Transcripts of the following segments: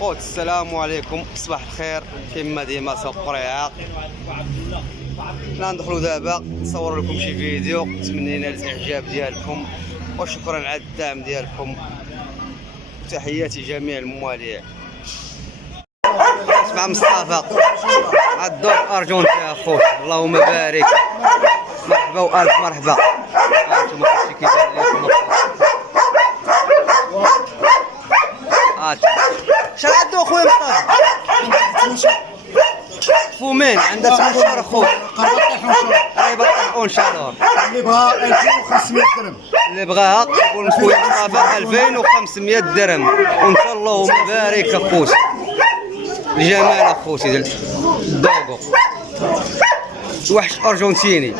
خوت السلام عليكم، صباح الخير. كما ديما سوق قريعه ندخلوا دابا نصور لكم شي فيديو. تمنينا الاعجاب ديالكم وشكرا على الدعم ديالكم. تحياتي جميع الموالين. مع مصطفى الدور ارجونتي اخوت، اللهم بارك. مرحبا والف مرحبا. انتم كلشي كيبان لكم شحال عندو اخويا مصطفى؟ فومين عندها 8 شهور اخويا. قريبه ان شاء الله. اللي بغا 2500 درهم، اللي بغاها يقول خويا مصطفى 2500 درهم وان شاء الله. اللهم بارك اخوتي. الجمال اخوتي ديال الدوغو، وحش ارجنتيني.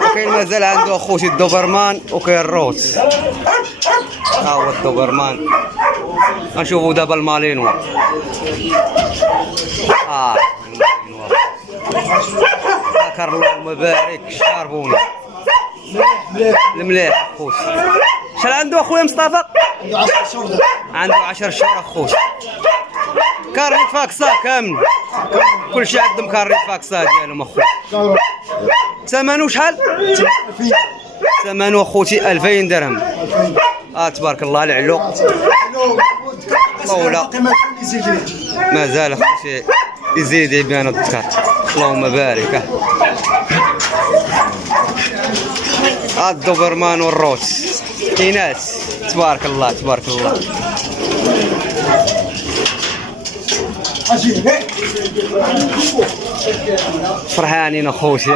وكاين مازال عنده اخوتي الدوبرمان وكاين الروت. ها هو الدوبرمان. غنشوفو دابا المالينوا. ذكر اللهم بارك الشاربوني المليح اخوتي. شحال عنده اخويا مصطفى؟ عنده 10 شهور. عنده 10 شهور اخوتي. كارنيت فاكسا كامل، كلشي عندهم كارنيت فاكسا ديالهم اخويا. ثمنو شحال؟ ثمنو اخوتي 2000 درهم. تبارك الله العلو. طولة مازال اخوتي يزيد يبان الذكر. اللهم بارك. الدوبرمان والروت كاينات. تبارك الله تبارك الله. فرحانين اخوتي.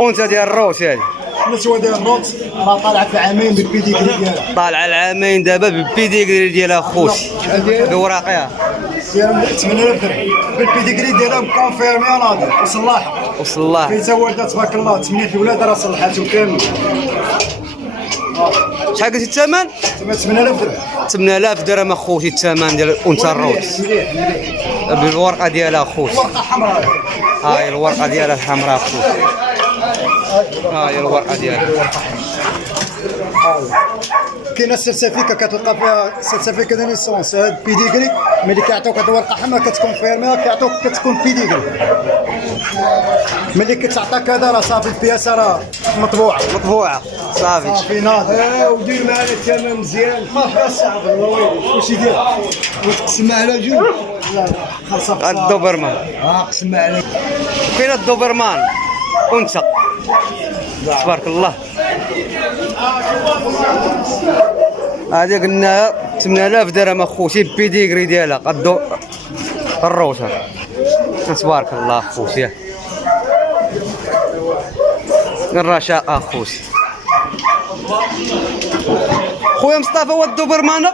وانت ديال الروت هادي؟ النسوة ديال الروت راه طالعه في عامين بالبيديكري ديالها. طالعه العامين دابا بالبيديكري ديالها اخوتي. بوراقيها 8000 درهم بالبيديكري ديالها مكونفيرمي ناضي وصلاح. وصلاح فين تا والده تبارك الله 8 الولاد راه صلحاتهم كامل. شحال قلتي الثمن؟ 8000 درهم. 8000 درهم اخوتي الثمن ديال انثى الروت بالورقه ديالها اخوتي. ورقه حمراء. هاي الورقه ديالها الحمراء اخوتي. هاي الورقه ديالها. كاينه السيرتيفيكا كتلقى فيها سيرتيفيكا ديال ليسونس. هاد بيديكري ملي كيعطيوك هاد الورقه حمراء كتكونفيرميها كيعطيوك كتكون بيديكري. ملي كتعطاك هذا راه صافي البياسه راه مطبوعه صافي. صافي ناضي. ودير معنا الثمن مزيان. ما صعب الله ويلي واش يدير وتقسم على جوج. لا خاصها الدوبرمان. قسم على. كاين الدوبرمان انثى تبارك الله. هذه قلنا 8000 درهم اخوتي. البيديغري ديالها قدو الروتر. تبارك الله اخوتي. الرشاقه اخوتي. خويا مصطفى هو الدوبرمانه.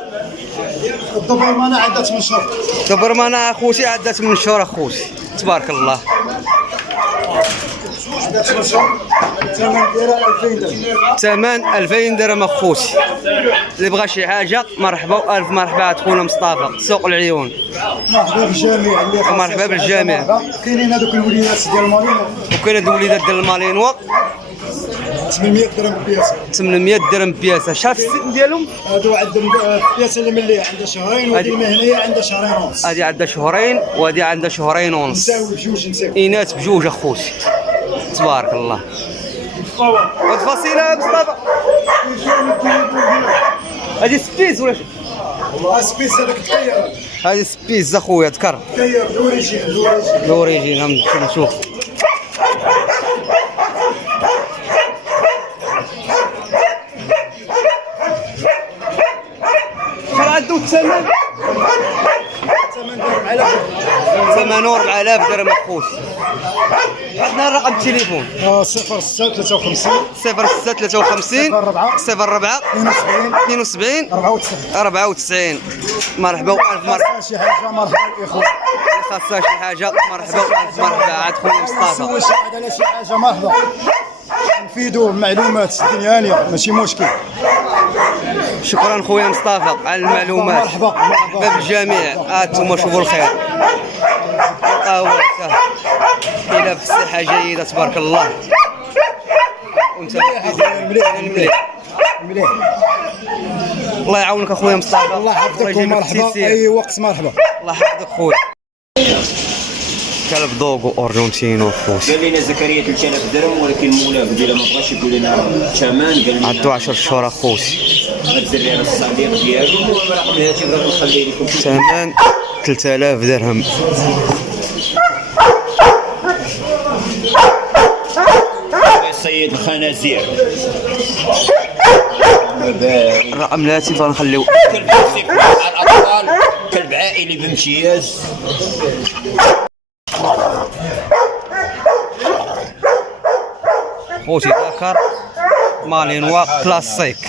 الدوبرمانه عندها 8 شهور. الدوبرمانه اخوتي عندها 8 شهور اخوتي. تبارك الله. الثمن ديالها 2000 درهم. ثمن 2000 درهم اخوتي. اللي بغى شي حاجه مرحبا والف مرحبا خونا مصطفى سوق العيون. مرحبا بالجميع اللي مرحبا بالجميع. كاينين هذوك الوليدات ديال المالينو. وكاين هاد الوليدات ديال المالينوا 800 درهم بياسه. 800 درهم بياسه. شاف السن ديالهم؟ هادو عندهم البياسه اللي مليه عندها شهرين وهذه المهنيه عندها شهرين ونص. هذه عندها شهرين وهذه عندها شهرين ونص. نساوي بجوج نساوي. اينات بجوج اخوتي. تبارك الله. هاد فصيله مصطفى هذه سبيس ولا والله سبيس هذاك تخير. هذه سبيس اخويا ذكر. تخير لوريجين لوريجين. نشوف شحال عنده الثمن؟ ثمن 4000 درهم اخوتي. عندنا رقم التليفون 0653 0653 04 72 94. مرحبا والف مرحبا. شي حاجه مرحبا الاخوان. خاصها شي حاجه مرحبا والف مرحبا عاد خويا مصطفى. سول شي حاجه على شي حاجه مرحبا. نفيدوا معلومات الدنيا هانيه ماشي مشكل. شكرا خويا مصطفى على المعلومات. مرحبا بالجميع. انتم شوفوا الخير. القهوه كاينه في الصحه جيده تبارك الله. وانت مليح مليح مليح. الله يعاونك اخويا مصطفى. الله يحفظك ومرحبا اي وقت مرحبا. الله يحفظك خويا. كلب دوغو ارجنتينو خويا. قال لنا زكريا 3000 درهم ولكن المولى ديالها ما بغاش يقول لنا ثمن. قال لنا عندو 10 شهور اخويا. الزرير الصديق ديالو رقم الهاتف غادي نخليه لكم. ثمن 3000 درهم. سيد الخنازير. الرقم الهاتف غنخليو. كلب يمسك مع الاطفال، كلب عائلي بامتياز. خوتي ذكر مالينوا كلاسيك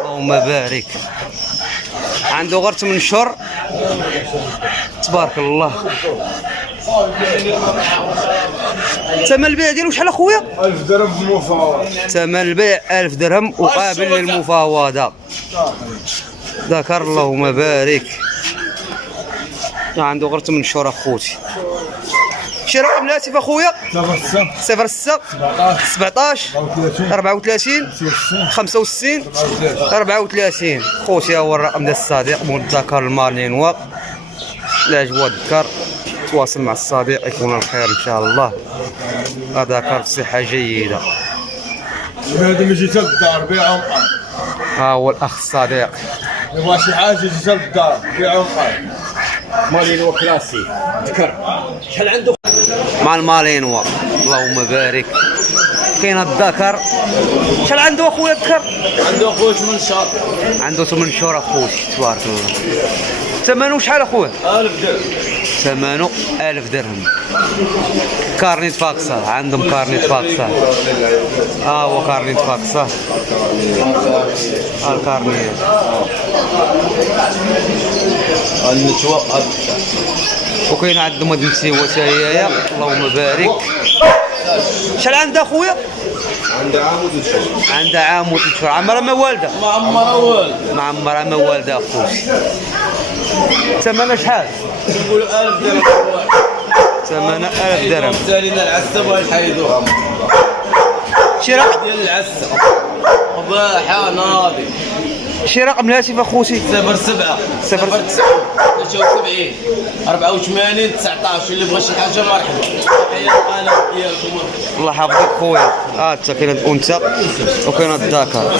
اللهم بارك. عنده غير 8 شهور تبارك الله. ثمن البيع ديالو شحال اخويا؟ 1000 درهم بالمفاوضة. ثمن البيع 1000 درهم وقابل للمفاوضة. ذكر اللهم بارك. عنده غير 8 شهور اخوتي. شي رقم الهاتف اخويا؟ 06 17 34 65 34. خوتي ها هو الرقم ديال الصديق مول الذكر المالينوا. لا عجبو الذكر تواصل مع الصديق يكون الخير ان شاء الله. ذكر بصحة جيدة. هذا اللي جيت للدار بيعهم قال. ها هو الاخ الصديق. يبغى شي حاجة جيت للدار بيعهم قال. مالينوا كلاسي ذكر. شحال عنده؟ مع المالينوا اللهم بارك. كاين الذكر شحال عنده اخويا الذكر؟ عنده اخويا 8 شهور. عنده 8 شهور اخوتي تبارك الله. ثمنه شحال اخويا؟ 1000 درهم. ثمنه 1000 درهم. كارنيت فاكسة. عندهم كارنيت فاكسة. هو كارنيت فاكسة. الكارنيت النتوى. وكاين عندهم هاد النسيوة تا هي اللهم بارك. شحال عندها اخويا؟ عندها عام و 3 شهور. عمرها ما والده؟ ما عمرها ما والده اخويا. ثمنها شحال؟ نقولوا 1000 درهم. ثمنها 1000 درهم. سالينا العسه بغا يحيدوها. شي رقم ديال العسه ضاحه ناضي. شي رقم الهاتف اخوتي؟ 07 73 84 19. اللي بغى شي حاجه مرحبا. تحيه القناه ديالكم. الله يحفظك خويا. حتى كاين الانثى وكاين الذكر.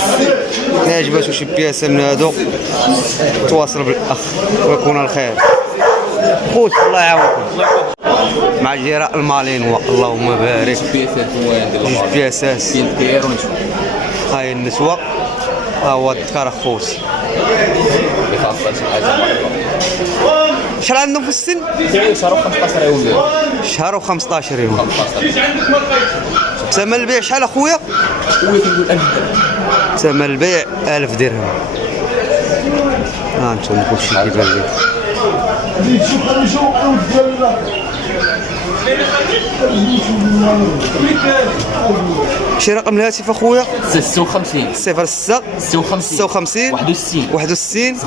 الا عجباتو شي بياسه من هادو تواصل بالاخ ويكون الخير. خوت الله يعاونكم. مع جراء المالينوا اللهم بارك. جوج بياسات. هاي النسوة. ها هو الذكر اخوتي. شحال عندهم في السن؟ شهر 15 يوم. شهر و15 يوم. ثمن البيع شحال اخويا؟ ثمن البيع 1000 درهم. ها انتم كلشي كيبان لكم. شي رقم الهاتف اخويا؟ 56 06 56 61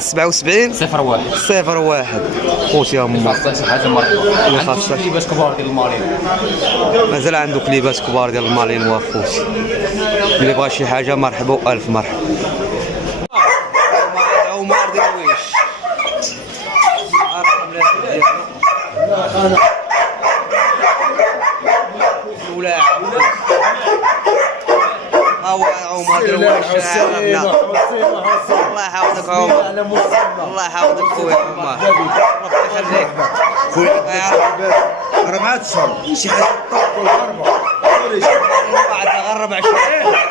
77 77 01 خوتي يا ماما. شي حاجه مرحبا. عنده شي كليبات كبار ديال المالين. مازال عنده كليبات كبار ديال المالينوا خوتي. اللي بغى شي حاجه مرحبا والف مرحبا. عمر درويش. ولا هو عمر درويش. الله يحفظك عمر. الله يحفظك خويا عمر. ربي يخليك خويا. 4 شهور شي حاجه طوق والغربه. بعد غير 4 شهور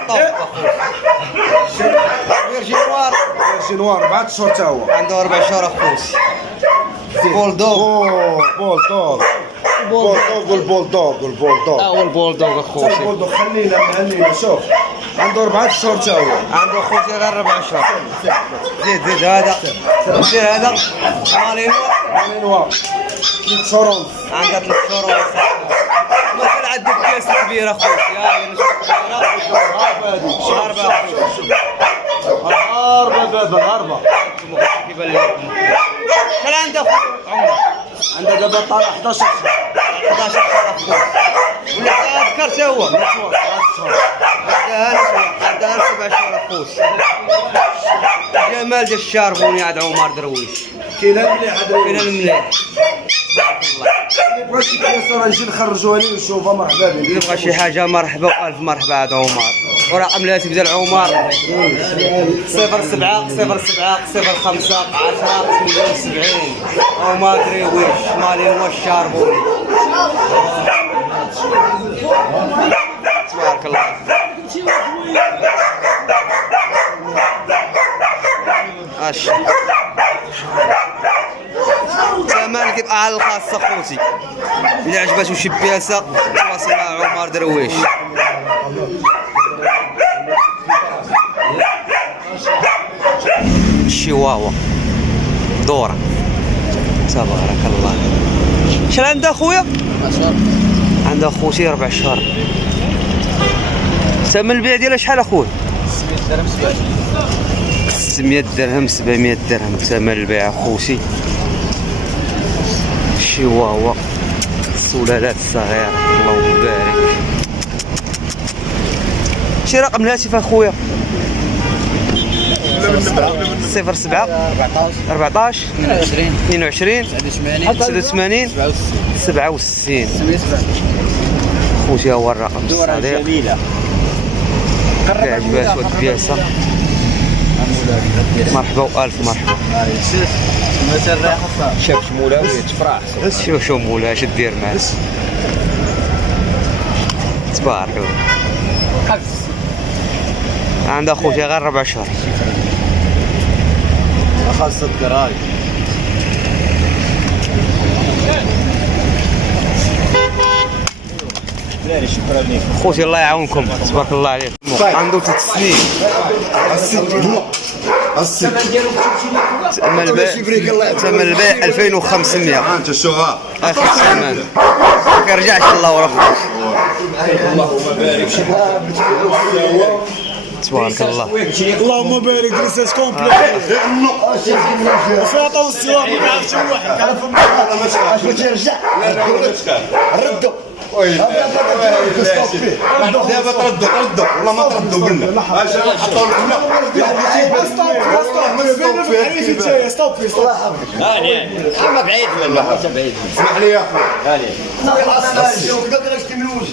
طوق اخويا. جينوار. شنوار 4 شهور تا هو. عنده 4 شهور اخوتي. بولدوغ. بولدوغ والبولدوغ والبولدوغ. هو البولدوغ اخوتي. البولدوغ خلينا شوف عنده 4 شهور تا هو. عنده اخوتي غير 4 شهور. زيد هذا. زيد هذا. مالينوا 3 شهور ونص. عندها 3 شهور ونص. مثل عندك كاس كبير اخوتي. هاي شهر الغربه كيبان لكم. شحال عندها عمر؟ عندها دابا طالع 11 شهر. 11 شهر اخويا. ولا ذكر تا هو. عندها 7 شهور اخوش. جمال ديال الشاربوني عاد عمر درويش. كاين المليح هذا كاين المليح. اللي بغى شي بياسه نجي نخرجوها ليه ونشوفها مرحبا به. اللي بغى شي حاجه مرحبا والف مرحبا عاد عمر. ورقم الهاتف ديال عمر 07 05 10 78. عمر درويش مالين والشاربوني. تبارك الله. ثمن كيبقى على الخاصة خوتي. إلا عجباتو شي بياسة تواصل مع عمر درويش. الشواوا دورة تبارك الله. شحال عندها خويا؟ 4 شهور. عندها خوتي 4 شهور. ثمن البيع ديالها شحال اخويا؟ 600 درهم 700 درهم ثمن البيع اخوتي. شواوا السلالات الصغيرة اللهم بارك. شي رقم الهاتف اخويا؟ 07 14 22 86 67. خوتي هو الرقم الصديق. عجبات هاد البياسة مرحبا والف مرحبا. شاف شمولها ويتفرح. شوف مولاها اش دير معاه. تبارك الله. عندها خوتي غير 4 شهور. خاصة الدراي. خوتي الله يعاونكم تبارك الله عليكم. عنده 3 سنين. ثمن البيع 2500. انت شوها اخر ثمن ما كيرجعش الله ورا خوتي. اللهم بارك. تبارك الله. اللهم بارك لساس كومبلي وفي اتونسيون ما عرفتش واحد كيعرف اش تيرجع ردوا دابا تردوا والله ما تردوا قلنا حطوا لنا ستوب اما بعيد ولا بعيد. اسمح لي يا اخويا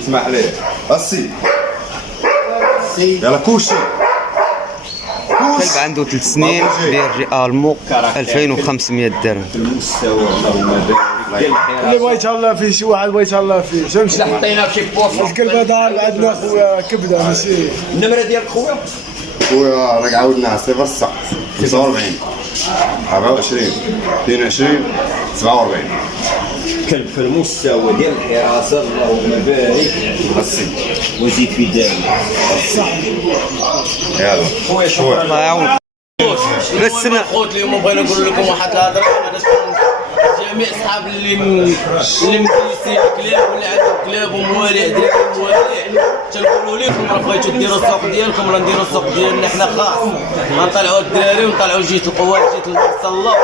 اسمح لي السي يلا كوشي. كلب عنده 3 سنين بيرجي المو 2500 درهم. اللي بغى يتهلا فيه شي واحد بغى يتهلا فيه فهمتي. حطينا في بوست. الكلب هذا عندنا خويا كبده ماشي. النمره ديالك خويا؟ خويا راك عاودنا 06 45 24 22 47. كلب في المستوى ديال الحراسه اللهم بارك. وزيد في دامي. يلا خويا شكرا. الله يعاونك. بس خوت اليوم بغينا نقول لكم واحد الهضره. جميع اصحاب اللي مجلسين الكلاب واللي عندهم كلاب ومواليع ديال المواليع تنقولوا لكم راه بغيتوا ديروا السوق ديالكم راه نديروا السوق ديالنا حنا خاص. غنطلعوا الدراري ونطلعوا جيت القوات جيت المرسله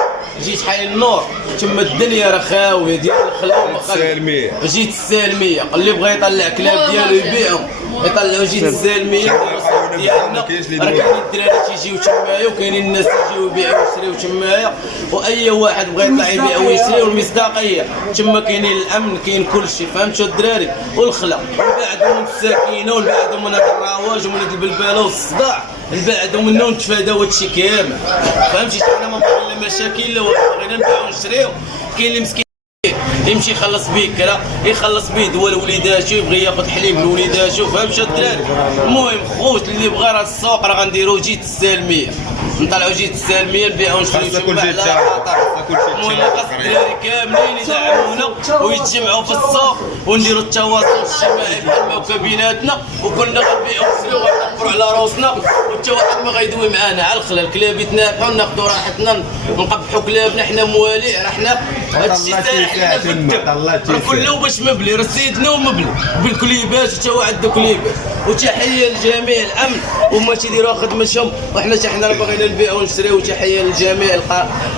جيت حي النور تما الدنيا راه خاويه ديال الخلا السالميه. جيت السالميه اللي بغى يطلع كلاب ديالو يبيعهم يطلعوا جيت السالميه ديالنا. راه كاينين الدراري تيجيو تمايا وكاينين الناس تيجيو يبيعوا ويشريو تمايا واي واحد بغى يطلع يبيع ويشري. والمصداقيه تما كاينين الامن كاين كلشي فهمتوا الدراري والخلا. بعدهم السكينه والبعدهم من الرواج ومن البلبله والصداع البعد منه نتفاداو هادشي كامل فهمتي. حنا ما بغينا مشاكل لا بغينا نبيعو ونشريو. كاين اللي مسكين يمشي يخلص بكرا يخلص به دواء لوليداتو يبغي ياخذ حليب لوليداتو فهمتوا الدراري. المهم خوت اللي بغى راه السوق راه غنديرو جيت السالميه نطلعوا جيت السالميه نبيعو ونشريو تما على خاطر. المهم خاص الدراري كاملين يدعمونا ويتجمعوا في السوق ونديروا التواصل الاجتماعي بحال ما هكا بيناتنا وكنا غنبيعوا ونشريو وغنكبروا على روسنا وحتى واحد ما غيدوي معانا على الخلا. الكلاب يتنافعوا ناخذوا راحتنا نقبحوا كلابنا حنا مواليع راه حنا هادشي ساهل راه كله باش مبلي راه سيدنا ومبلي بالكليبات وتا هو عنده كليبات. وتحيه لجميع الامن وما تيديروا خدمتهم وحنا حتى حنا باغيين نبيعوا ونشريو. وتحيه لجميع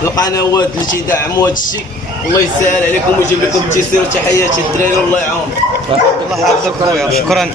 القنوات اللي تيدعموا هذا الشيء. الله يسهل عليكم ويجيب لكم التيسير. وتحياتي الدراري والله يعاونكم. الله يحفظك خويا، شكرا.